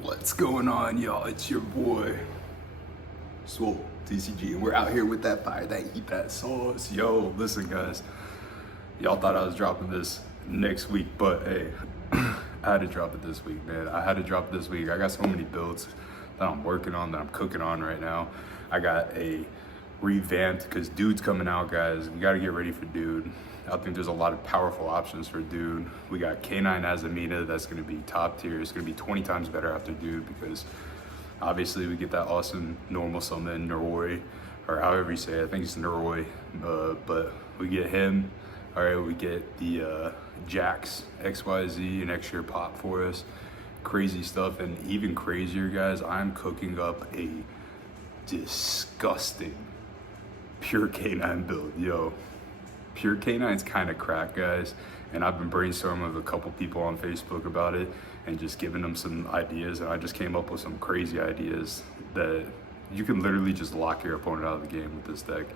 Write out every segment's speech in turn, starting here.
What's going on, y'all? It's your boy, Swole, TCG, and we're out here with that fire, that heat, that sauce. Yo, listen, guys. Y'all thought I was dropping this next week, but hey, I had to drop it this week, man. I had to drop it this week. I got so many builds that I'm working on, that I'm cooking on right now. I got a revamped, because Dude's coming out, guys. We got to get ready for Dude. I think there's a lot of powerful options for Dude. We got K9 Azamina, that's going to be top tier. It's going to be 20 times better after Dude, because obviously we get that awesome normal summon Noroi, or however you say it. I think it's Noroi, but we get him. All right, we get the Jax XYZ, an extra pop for us. Crazy stuff, and even crazier, guys, I'm cooking up a disgusting pure K9 build. Yo, pure K9's kind of crack, guys, and I've been brainstorming with a couple people on Facebook about it and just giving them some ideas, and I just came up with some crazy ideas that you can literally just lock your opponent out of the game with this deck,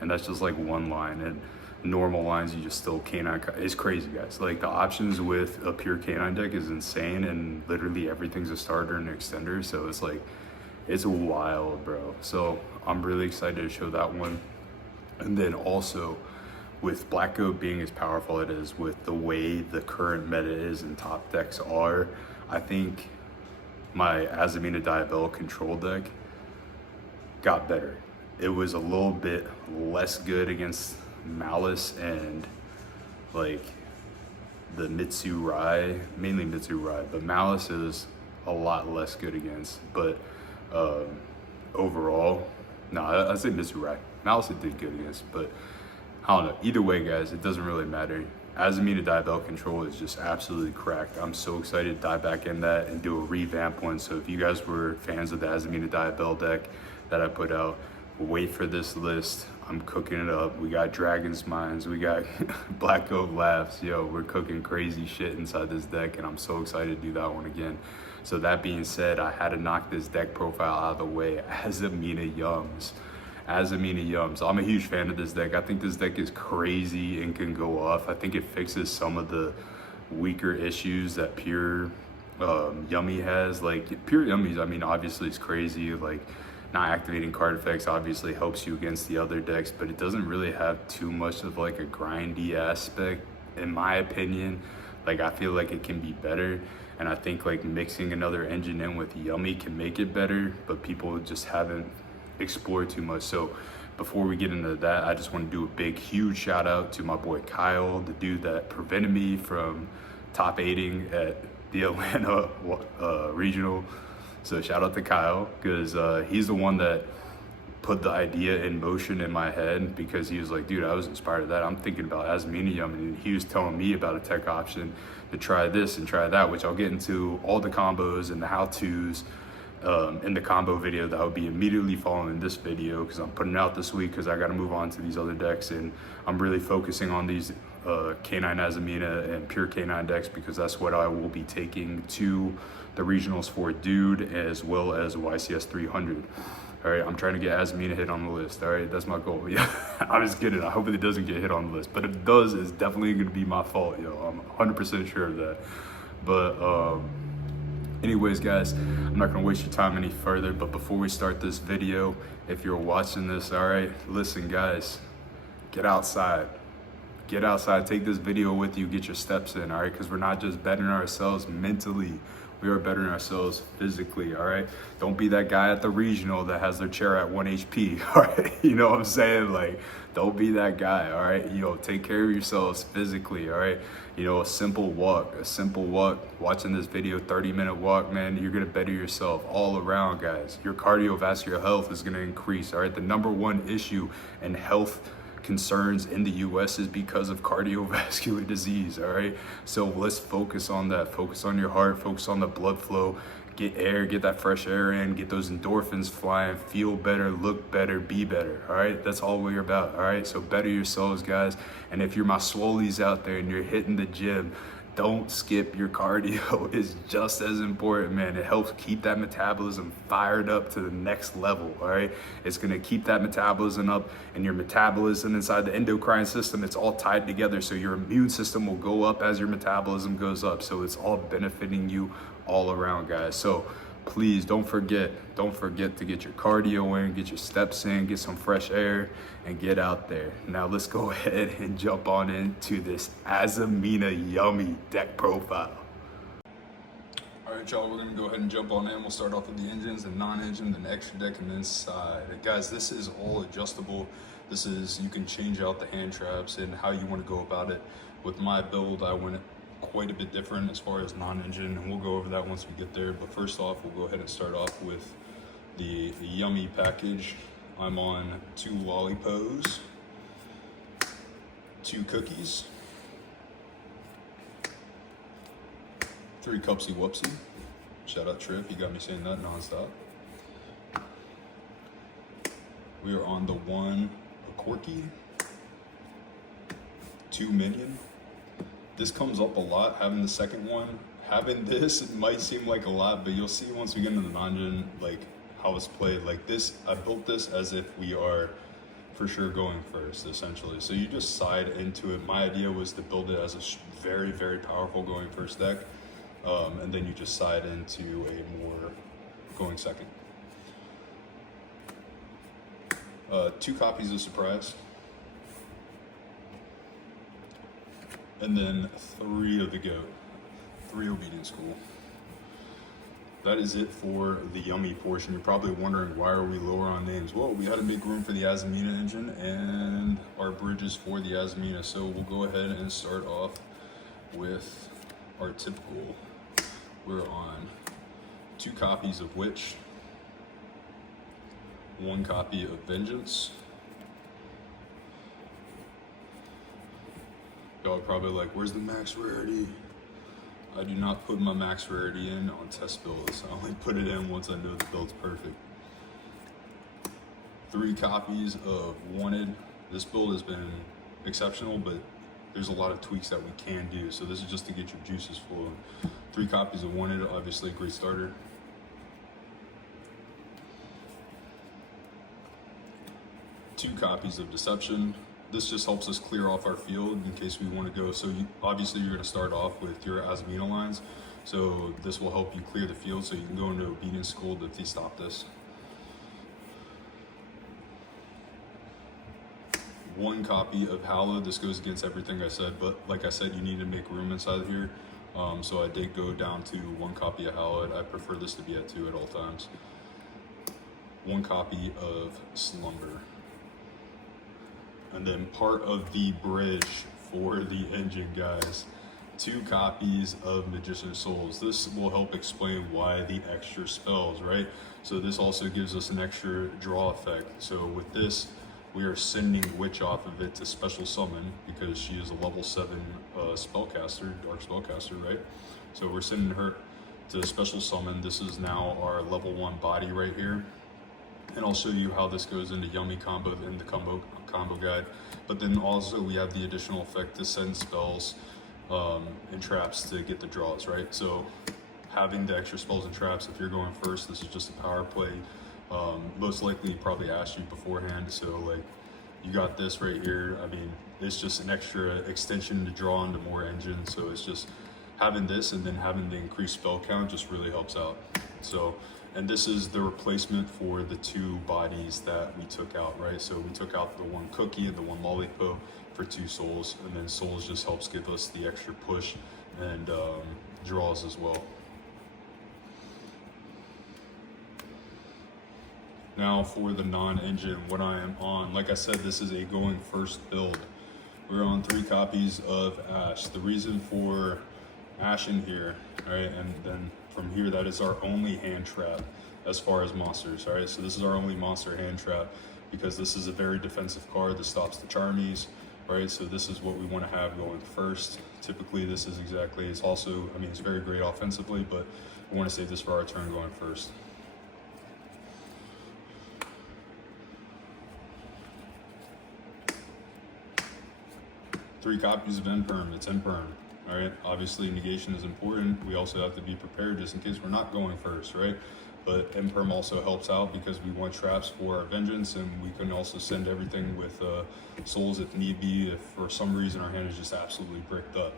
and that's just like one line. And normal lines, you just still K9. It's crazy, guys. Like, the options with a pure K9 deck is insane, and literally everything's a starter and an extender, so it's like, it's wild, bro. So I'm really excited to show that one. And then also, with Black Goat being as powerful it is, with the way the current meta is and top decks are, I think my Azamina Diabell control deck got better. It was a little bit less good against Malice and like the Mitsu Rai, mainly Mitsu Rai, but Malice is a lot less good against. But overall, no, I'd say Mitsu Rai. Malice it did good against, but I don't know. Either way, guys, it doesn't really matter. Azamina Diabell control is just absolutely cracked. I'm so excited to dive back in that and do a revamp one. So if you guys were fans of the Azamina Diabell deck that I put out, wait for this list. I'm cooking it up. We got Dragon's Minds, we got Black Goat Laughs. Yo, we're cooking crazy shit inside this deck, and I'm so excited to do that one again. So that being said, I had to knock this deck profile out of the way. Azamina Yums. Azamina Yums. I'm a huge fan of this deck. I think this deck is crazy and can go off. I think it fixes some of the weaker issues that pure Yummy has. Like, pure Yummies, I mean, obviously it's crazy. Like, not activating card effects obviously helps you against the other decks, but it doesn't really have too much of like a grindy aspect, in my opinion. Like, I feel like it can be better, and I think like mixing another engine in with Yummy can make it better, but people just haven't explored too much. So before we get into that, I just want to do a big, huge shout out to my boy Kyle, the dude that prevented me from top 8ing at the Atlanta regional. So shout out to Kyle, because he's the one that put the idea in motion in my head, because he was like, dude, I was inspired of that. I'm thinking about Azamina Yum, and he was telling me about a tech option to try this and try that, which I'll get into all the combos and the how-tos in the combo video that will be immediately following this video, because I'm putting it out this week because I got to move on to these other decks, and I'm really focusing on these K9 Azamina and pure K9 decks, because that's what I will be taking to the regionals for Dude, as well as YCS 300. All right, I'm trying to get Azamina hit on the list. All right, that's my goal. Yeah, I'm just kidding. I hope it doesn't get hit on the list, but if it does, it's definitely going to be my fault. Yo, I'm 100% sure of that. But anyways, guys, I'm not going to waste your time any further, but before we start this video, if you're watching this, all right, listen, guys, get outside. Get outside, take this video with you, get your steps in, all right? Because we're not just bettering ourselves mentally, we are bettering ourselves physically, all right? Don't be that guy at the regional that has their chair at 1 HP, all right? You know what I'm saying? Like, don't be that guy, all right? You know, take care of yourselves physically, all right? You know, a simple walk, watching this video, 30-minute walk, man, you're gonna better yourself all around, guys. Your cardiovascular health is gonna increase, all right? The #1 issue in health concerns in the US is because of cardiovascular disease, all right? So let's focus on that. Focus on your heart, focus on the blood flow, get air, get that fresh air in, get those endorphins flying, feel better, look better, be better, all right? That's all we're about, all right? So better yourselves, guys. And if you're my swolies out there and you're hitting the gym, don't skip your cardio. It's just as important, man. It helps keep that metabolism fired up to the next level, all right? It's gonna keep that metabolism up, and your metabolism inside the endocrine system, it's all tied together. So your immune system will go up as your metabolism goes up. So it's all benefiting you all around, guys. So please don't forget to get your cardio in, get your steps in, get some fresh air, and get out there. Now let's go ahead and jump on into this Azamina Yummy deck profile. All right, y'all, we're gonna go ahead and jump on in. We'll start off with the engines and non-engine, then extra deck, and then side. Guys, this is all adjustable. You can change out the hand traps and how you wanna go about it. With my build, I went quite a bit different as far as non-engine, and we'll go over that once we get there. But first off, we'll go ahead and start off with the Yummy package. I'm on 2 Lollipos, 2 cookies, 3 Cupsy Whoopsie. Shout out Triff, you got me saying that nonstop. We are on the 1 Corky, 2 Minion. This comes up a lot, having the second one. Having this, it might seem like a lot, but you'll see once we get into the non-gen, like how it's played. Like this, I built this as if we are for sure going first, essentially. So you just side into it. My idea was to build it as a very, very powerful going first deck. And then you just side into a more going second. 2 copies of Surprise. And then 3 of the Goat, 3 Obedience School. That is it for the Yummy portion. You're probably wondering, why are we lower on names? Well, we had to make room for the Azamina engine and our bridges for the Azamina. So we'll go ahead and start off with our typical. We're on 2 copies of Witch, 1 copy of Vengeance. Y'all are probably like, where's the max rarity? I do not put my max rarity in on test builds. I only put it in once I know the build's perfect. 3 copies of Wanted. This build has been exceptional, but there's a lot of tweaks that we can do. So this is just to get your juices flowing. 3 copies of Wanted, obviously a great starter. 2 copies of Deception. This just helps us clear off our field in case we want to go. So obviously you're going to start off with your Azamina lines. So this will help you clear the field so you can go into Obedience School to stop this. 1 copy of Hallowed. This goes against everything I said, but like I said, you need to make room inside here. So I did go down to 1 copy of Hallowed. I prefer this to be at 2 at all times. 1 copy of Slumber. And then part of the bridge for the engine, guys, 2 copies of Magician's Souls. This will help explain why the extra spells, right? So this also gives us an extra draw effect. So with this, we are sending Witch off of it to special summon because she is a level 7 spellcaster, dark spellcaster, right? So we're sending her to special summon. This is now our level 1 body right here. And I'll show you how this goes into Yummy combo in the combo guide. But then also we have the additional effect to send spells and traps to get the draws, right? So having the extra spells and traps, if you're going first, this is just a power play. Most likely probably asked you beforehand, so like you got this right here. I mean, it's just an extra extension to draw into more engines. So it's just having this and then having the increased spell count just really helps out. So, and this is the replacement for the 2 bodies that we took out, right? So we took out the 1 cookie and the 1 lollipop for 2 souls, and then souls just helps give us the extra push and draws as well. Now for the non-engine, what I am on, like I said, this is a going first build. We're on 3 copies of Ash. The reason for Ash in here, right, and then from here, that is our only hand trap as far as monsters, all right? So this is our only monster hand trap because this is a very defensive card that stops the Charmies, right? So this is what we want to have going first. Typically, this is exactly, it's also, I mean, it's very great offensively, but we want to save this for our turn going first. Three copies of Imperm, it's Imperm. all right? Obviously, negation is important. We also have to be prepared just in case we're not going first, right? But imperm also helps out because we want traps for our vengeance, and we can also send everything with souls if need be, if for some reason our hand is just absolutely bricked up.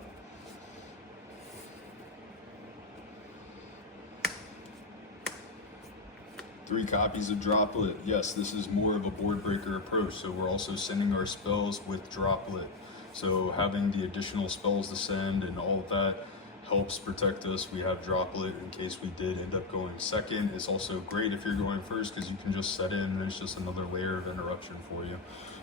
Three copies of Droplet. Yes, this is more of a board breaker approach, so we're also sending our spells with Droplet. So having the additional spells to send and all of that helps protect us. We have Droplet in case we did end up going second. It's also great if you're going first because you can just set in and it's just another layer of interruption for you.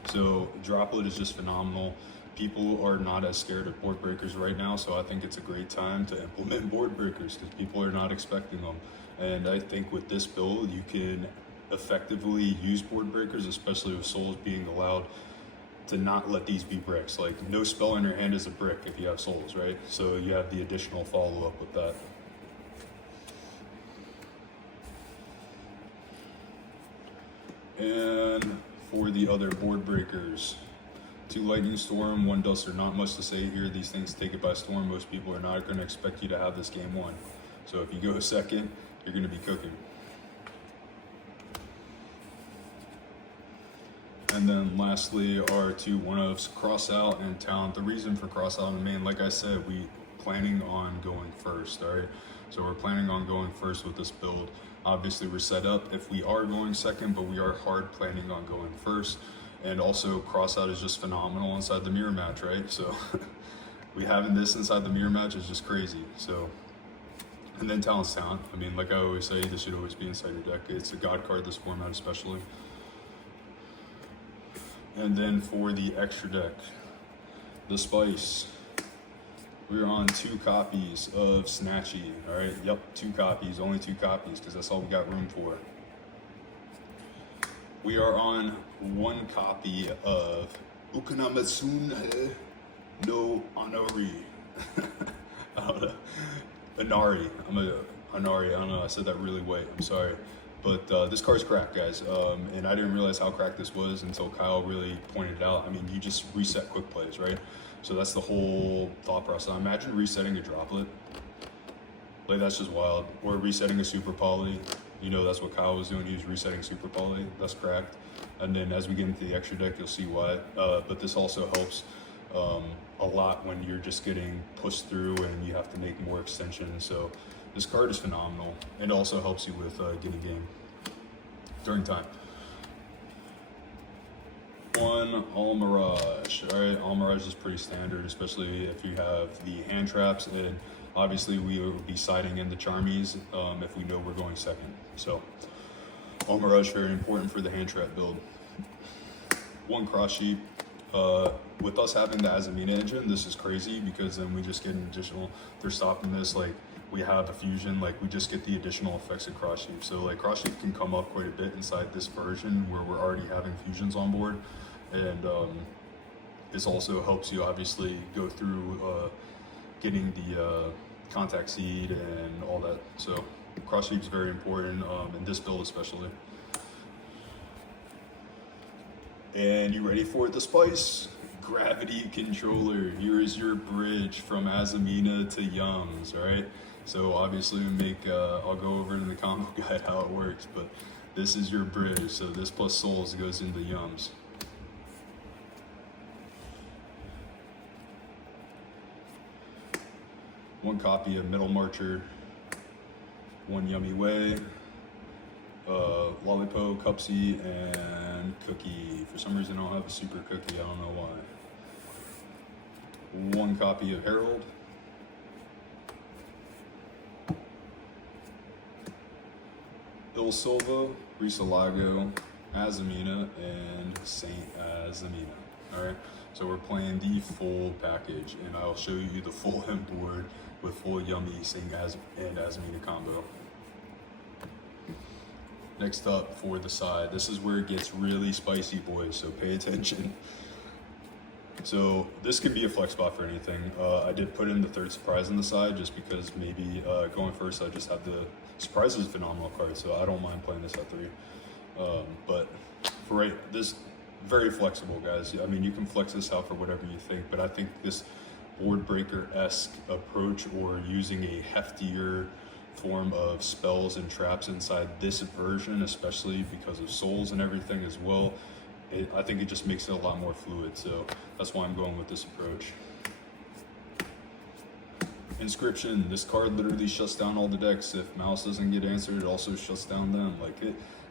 So Droplet is just phenomenal. People are not as scared of board breakers right now, so I think it's a great time to implement board breakers because people are not expecting them. And I think with this build, you can effectively use board breakers, especially with souls being allowed to not let these be bricks. Like, no spell in your hand is a brick if you have souls, right? So you have the additional follow-up with that. And for the other board breakers, 2 Lightning Storm, 1 Duster. Not much to say here. These things take it by storm. Most people are not going to expect you to have this game won. So if you go second, you're going to be cooking. And then lastly, our 2 1-ofs, Cross Out and Talent. The reason for Cross Out and Main, like I said, we planning on going first, all right? So we're planning on going first with this build. Obviously, we're set up if we are going second, but we are hard planning on going first. And also, Cross Out is just phenomenal inside the mirror match, right? So we having this inside the mirror match is just crazy. So, and then Talent's Talent. I mean, like I always say, this should always be inside your deck. It's a god card, this format especially. And then for the extra deck, the Spice. We're on 2 copies of Snatchy, all right? Yep, 2 copies, only 2 copies, because that's all we got room for. We are on 1 copy of Ukanamatsun no Anari. Anari. Anari. I don't know. I said that really white. I'm sorry. But this card's cracked, guys. And I didn't realize how cracked this was until Kyle really pointed it out. I mean, you just reset quick plays, right? So that's the whole thought process. Imagine resetting a Droplet. Like, that's just wild. Or resetting a Super Poly. You know, that's what Kyle was doing. He was resetting Super Poly. That's cracked. And then as we get into the extra deck, you'll see why. But this also helps a lot when you're just getting pushed through and you have to make more extensions. So this card is phenomenal. It also helps you with getting game during time. 1 All Mirage. All right, All Mirage is pretty standard, especially if you have the hand traps, and obviously we will be siding in the Charmies if we know we're going second. So All Mirage, very important for the hand trap build. 1 Cross Sheep. With us having the Azamina engine, this is crazy because then we just get an additional, they're stopping this, like we have a fusion, like we just get the additional effects of Cross Sheep. So like Cross Sheep can come up quite a bit inside this version where we're already having fusions on board. And this also helps you obviously go through getting the contact seed and all that. So Cross Sheep is very important in this build especially. And you ready for the Spice? Gravity Controller. Here is your bridge from Azamina to Yums, all right? So obviously I'll go over in the combo guide how it works, but this is your bridge. So this plus souls goes into Yums. One copy of Middle Marcher, 1 Yummy Way, Lollipo, Cupsy, and Cookie. For some reason I don't have a super cookie, I don't know why. 1 copy of Herald. Il Silva, Risalago, Azamina, and Saint Azamina. Alright, so we're playing the full package, and I'll show you the full M board with full Yummy, Saint and Azamina combo. Next up for the side, this is where it gets really spicy, boys, so pay attention. So this could be a flex spot for anything. I did put in the 3rd surprise on the side just because maybe going first I just have the surprise is a phenomenal card, so I don't mind playing this at 3. But for this very flexible, guys. I mean, you can flex this out for whatever you think, but I think this board breaker-esque approach, or using a heftier form of spells and traps inside this version, especially because of souls and everything as well. I think it just makes it a lot more fluid, so that's why I'm going with this approach. Inscription, this card literally shuts down all the decks. If Mouse doesn't get answered, it also shuts down them. Like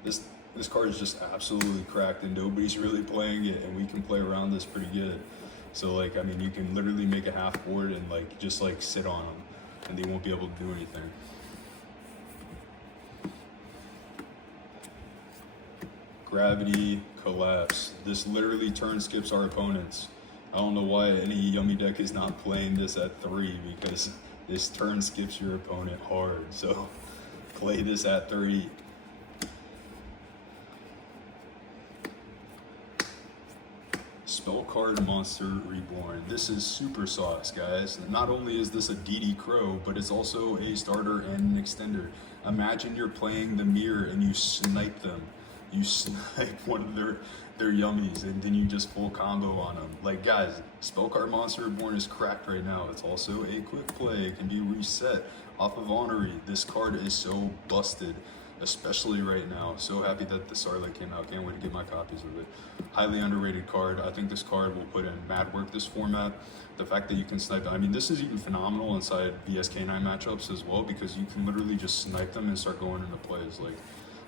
this card is just absolutely cracked, and nobody's really playing it, and we can play around this pretty good. So like, I mean, you can literally make a half board and like just like sit on them, and they won't be able to do anything. Gravity, collapse. This literally turn skips our opponents. I don't know why any Yummy deck is not playing this at 3, because this turn skips your opponent hard. So play this at 3. Spell card monster reborn. This is super sauce, guys. Not only is this a DD Crow, but it's also a starter and an extender. Imagine you're playing the mirror and you snipe them. You snipe one of their yummies, and then you just full combo on them. Like, guys, Spellcard Monster Reborn is cracked right now. It's also a quick play. It can be reset off of Honorary. This card is so busted, especially right now. So happy that the Starlight came out. Can't wait to get my copies of it. Highly underrated card. I think this card will put in mad work this format. The fact that you can snipe, I mean, this is even phenomenal inside VSK9 matchups as well, because you can literally just snipe them and start going into plays. Like,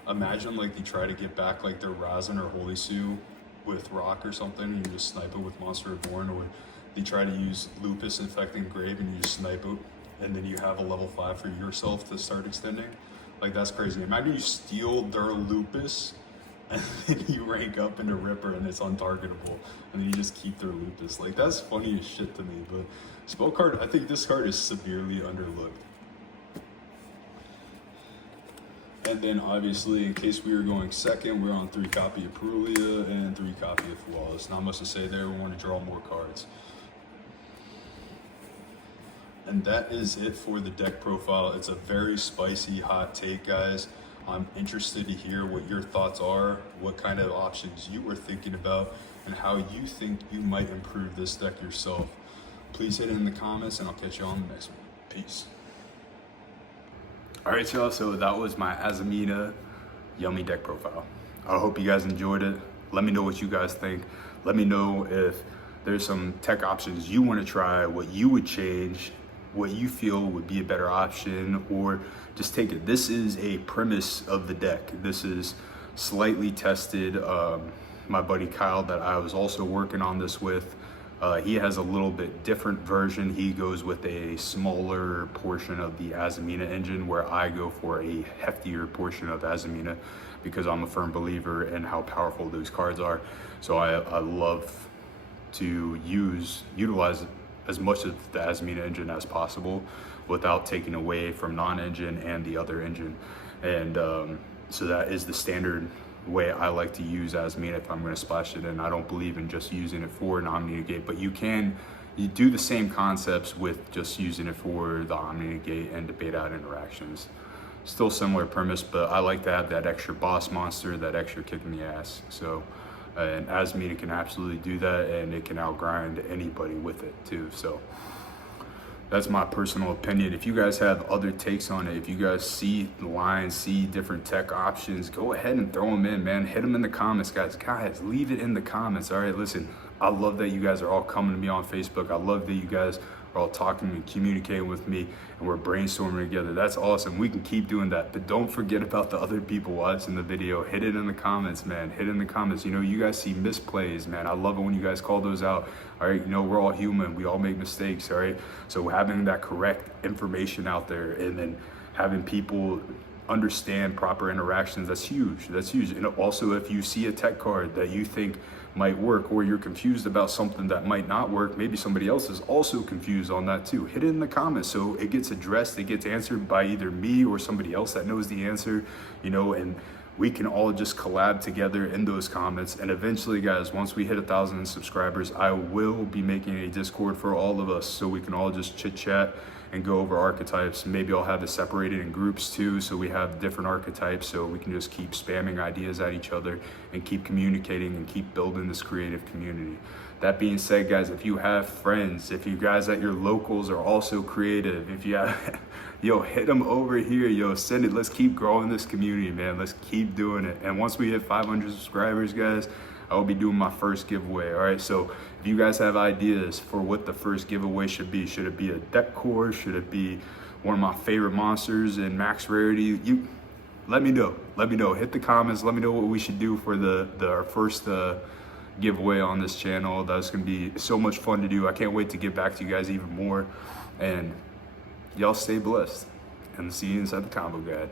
imagine like they try to get back like their Razin or Holy Sue with Rock or something, and you just snipe it with Monster Reborn, or they try to use Lupus Infecting Grave and you just snipe it, and then you have a level 5 for yourself to start extending. Like, that's crazy. Imagine you steal their Lupus and then you rank up into Ripper and it's untargetable, and then you just keep their Lupus. Like, that's funny as shit to me. But spell card, I think this card is severely underlooked. And then obviously, in case we were going second, we're on 3 copy of Perulia and 3 copy of Flawless. Not much to say there. We want to draw more cards. And that is it for the deck profile. It's a very spicy hot take, guys. I'm interested to hear what your thoughts are, what kind of options you were thinking about, and how you think you might improve this deck yourself. Please hit it in the comments, and I'll catch you on the next one. Peace. All right, y'all, so that was my Azamina Yummy deck profile. I hope you guys enjoyed it. Let me know what you guys think. Let me know if there's some tech options you want to try, what you would change, what you feel would be a better option, or just take it. This is a premise of the deck. This is slightly tested. My buddy Kyle, that I was also working on this with, he has a little bit different version. He goes with a smaller portion of the Azamina engine, where I go for a heftier portion of Azamina, because I'm a firm believer in how powerful those cards are. So I love to utilize as much of the Azamina engine as possible without taking away from non-engine and the other engine. And so that is the standard way I like to use Azamina if I'm going to splash it in. I don't believe in just using it for an Omni Negate, but you do the same concepts with just using it for the Omni Negate and debate out interactions. Still similar premise, but I like to have that extra boss monster, that extra kick in the ass. So, and Azamina can absolutely do that, and it can outgrind anybody with it too. So that's my personal opinion. If you guys have other takes on it, if you guys see the lines, see different tech options, go ahead and throw them in, man. Hit them in the comments, guys. Guys, leave it in the comments. All right, listen, I love that you guys are all coming to me on Facebook. I love that you guys are all talking and communicating with me, and we're brainstorming together. That's awesome. We can keep doing that, but don't forget about the other people watching the video. Hit it in the comments, man. Hit it in the comments. You know, you guys see misplays, man. I love it when you guys call those out. All right, you know, we're all human. We all make mistakes, all right? So having that correct information out there, and then having people understand proper interactions, that's huge. That's huge. And also, if you see a tech card that you think might work, or you're confused about something that might not work, maybe somebody else is also confused on that too, hit it in the comments so it gets addressed, it gets answered by either me or somebody else that knows the answer, you know, and we can all just collab together in those comments. And eventually, guys, once we hit 1,000 subscribers, I will be making a Discord for all of us, so we can all just chit chat and go over archetypes. Maybe I'll have it separated in groups too, so we have different archetypes, so we can just keep spamming ideas at each other and keep communicating and keep building this creative community. That being said, guys, if you have friends, if you guys at your locals are also creative, if you have, yo, hit them over here, yo, send it. Let's keep growing this community, man. Let's keep doing it. And once we hit 500 subscribers, guys, I will be doing my first giveaway. All right, so if you guys have ideas for what the first giveaway should be it a deck core? Should it be one of my favorite monsters in max rarity? You let me know. Let me know. Hit the comments. Let me know what we should do for our first giveaway on this channel. That's gonna be so much fun to do. I can't wait to get back to you guys even more. And y'all stay blessed, and see you inside the combo guide.